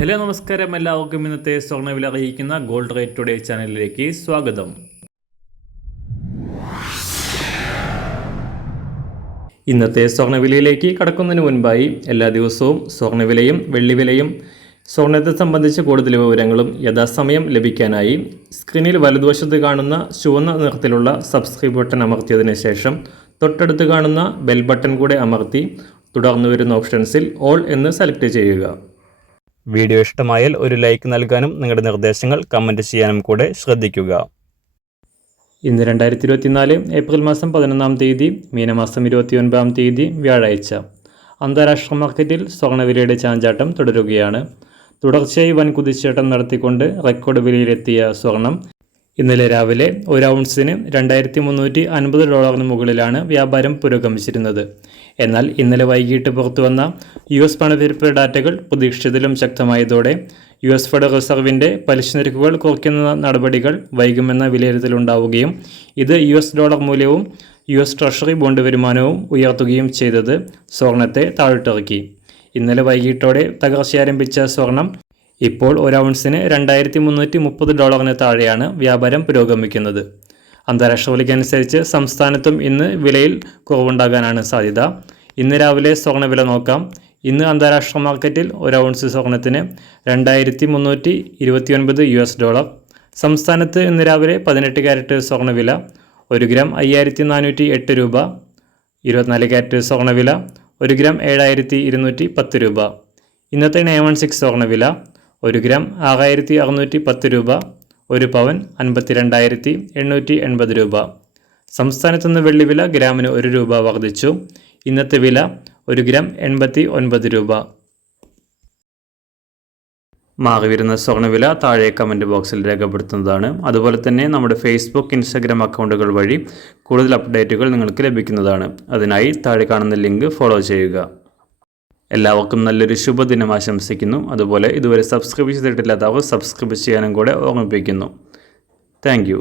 Hello നമസ്കാരം, എല്ലാവർക്കും ഇന്നത്തെ സ്വർണ്ണവില അറിയിക്കുന്ന ഗോൾഡ് റേറ്റ് ടുഡേ ചാനലിലേക്ക് സ്വാഗതം. ഇന്നത്തെ സ്വർണ്ണവിലയിലേക്ക് കടക്കുന്നതിന് മുൻപായി എല്ലാ ദിവസവും സ്വർണ്ണവിലയും വെള്ളിവിലയും സ്വർണ്ണത്തെ സംബന്ധിച്ച് കൂടുതൽ വിവരങ്ങളും യഥാസമയം ലഭിക്കാനായി സ്ക്രീനിൽ വലതുവശത്ത് കാണുന്ന ചുവന്ന നിറത്തിലുള്ള സബ്സ്ക്രൈബ് ബട്ടൺ അമർത്തിയതിനു ശേഷം തൊട്ടടുത്ത് കാണുന്ന ബെൽ ബട്ടൺ കൂടെ അമർത്തി തുടർന്ന് വരുന്ന ഓപ്ഷൻസിൽ ഓൾ എന്ന് സെലക്ട് ചെയ്യുക. വീഡിയോ ഇഷ്ടമായാൽ ഒരു ലൈക്ക് നൽകാനും നിങ്ങളുടെ നിർദ്ദേശങ്ങൾ കമൻറ്റ് ചെയ്യാനും കൂടെ ശ്രദ്ധിക്കുക. ഇന്ന് 2024 ഏപ്രിൽ മാസം 11 തീയതി, മീനമാസം 29 വ്യാഴാഴ്ച. അന്താരാഷ്ട്ര മാർക്കറ്റിൽ സ്വർണ്ണവിലയുടെ ചാഞ്ചാട്ടം തുടരുകയാണ്. തുടർച്ചയായി വൻ കുതിച്ചുചാട്ടം നടത്തിക്കൊണ്ട് റെക്കോർഡ് വിലയിലെത്തിയ സ്വർണം ഇന്നലെ രാവിലെ ഒരു ഔൺസിന് $2,350 മുകളിലാണ് വ്യാപാരം പുരോഗമിച്ചിരുന്നത്. എന്നാൽ ഇന്നലെ വൈകിട്ട് പുറത്തുവന്ന US പണപ്പെരുപ്പ ഡാറ്റകൾ പ്രതീക്ഷിച്ചതിലും ശക്തമായതോടെ US ഫെഡറൽ റിസർവിൻ്റെ പലിശ നിരക്കുകൾ കുറയ്ക്കുന്ന നടപടികൾ വൈകുമെന്ന വിലയിരുത്തലുണ്ടാവുകയും ഇത് US ഡോളർ മൂല്യവും US ട്രഷറി ബോണ്ട് വരുമാനവും ഉയർത്തുകയും ചെയ്തത് സ്വർണത്തെ താഴ്ത്തിറക്കി. ഇന്നലെ വൈകിട്ടോടെ തകർച്ചയാരംഭിച്ച സ്വർണം ഇപ്പോൾ ഒരു ഔൺസിന് $2,330 താഴെയാണ് വ്യാപാരം പുരോഗമിക്കുന്നത്. അന്താരാഷ്ട്ര വിലയ്ക്കനുസരിച്ച് സംസ്ഥാനത്തും ഇന്ന് വിലയിൽ കുറവുണ്ടാകാനാണ് സാധ്യത. ഇന്ന് രാവിലെ സ്വർണ്ണവില നോക്കാം. ഇന്ന് അന്താരാഷ്ട്ര മാർക്കറ്റിൽ ഒരു ഔൺസ് സ്വർണത്തിന് $2,329. സംസ്ഥാനത്ത് ഇന്ന് രാവിലെ 18 ക്യാരറ്റ് സ്വർണ്ണവില 1 ഗ്രാം 5,408 രൂപ. 24 ക്യാരറ്റ് സ്വർണ്ണവില 1 ഗ്രാം 7,210 രൂപ. ഇന്നത്തെ 916 സ്വർണ്ണവില 1 ഗ്രാം 6,610 രൂപ. 1 പവൻ 52,880 രൂപ. സംസ്ഥാനത്തുനിന്ന് വെള്ളിവില ഗ്രാമിന് 1 രൂപ വർദ്ധിച്ചു. ഇന്നത്തെ വില 1 ഗ്രാം 89 രൂപ. മാറിവരുന്ന സ്വർണ്ണവില താഴെ കമൻറ്റ് ബോക്സിൽ രേഖപ്പെടുത്തുന്നതാണ്. അതുപോലെ തന്നെ നമ്മുടെ ഫേസ്ബുക്ക്, ഇൻസ്റ്റാഗ്രാം അക്കൗണ്ടുകൾ വഴി കൂടുതൽ അപ്ഡേറ്റുകൾ നിങ്ങൾക്ക് ലഭിക്കുന്നതാണ്. അതിനായി താഴെ കാണുന്ന ലിങ്ക് ഫോളോ ചെയ്യുക. എല്ലാവർക്കും നല്ലൊരു ശുഭദിനം ആശംസിക്കുന്നു. അതുപോലെ ഇതുവരെ സബ്സ്ക്രൈബ് ചെയ്തിട്ടില്ലാത്തവർ സബ്സ്ക്രൈബ് ചെയ്യാനും കൂടെ ഓർമ്മിപ്പിക്കുന്നു. Thank you.